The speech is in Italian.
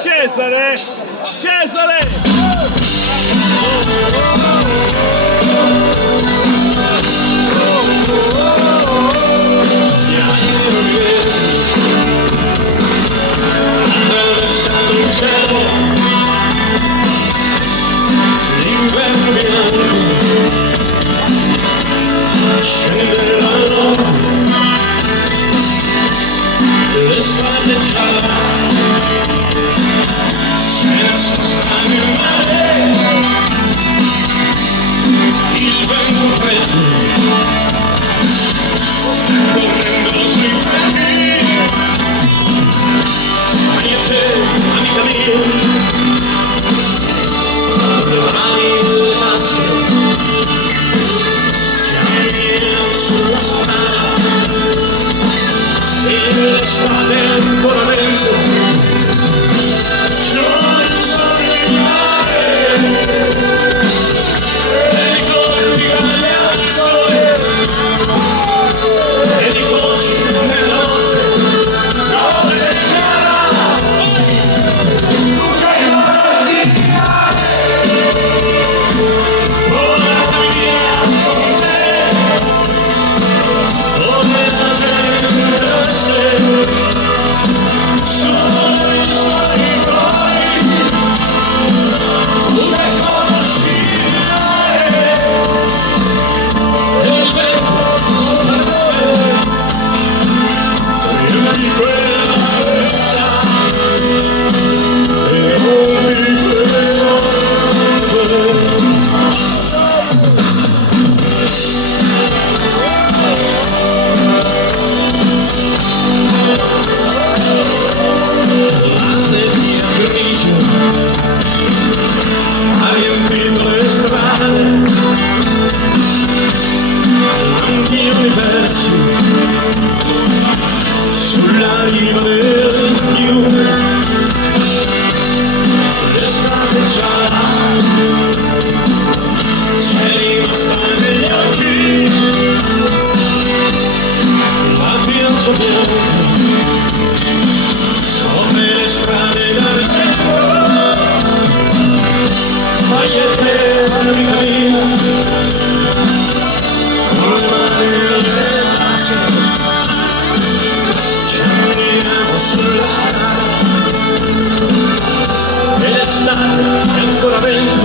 Cesare! Cesare! L'inverno bianco scende la notte, l'estate gialla si nascosta nel mare, il vento freddo sta correndo sui prati, mani a te, amica mia. L'estate ancora vento, giorno solitare, e di colpi alle alzole, e di voci nella notte, notte chiara, che non si chiare, volatemi via con te, come la tempesta. Sulla riva del fiume, l'estate già c'è rimasta negli occhi, la pioggia bianca come le strade d'argento, fai e te, amica mia, con le mani nelle tasche. Sulla strada e l'estate è ancora vento.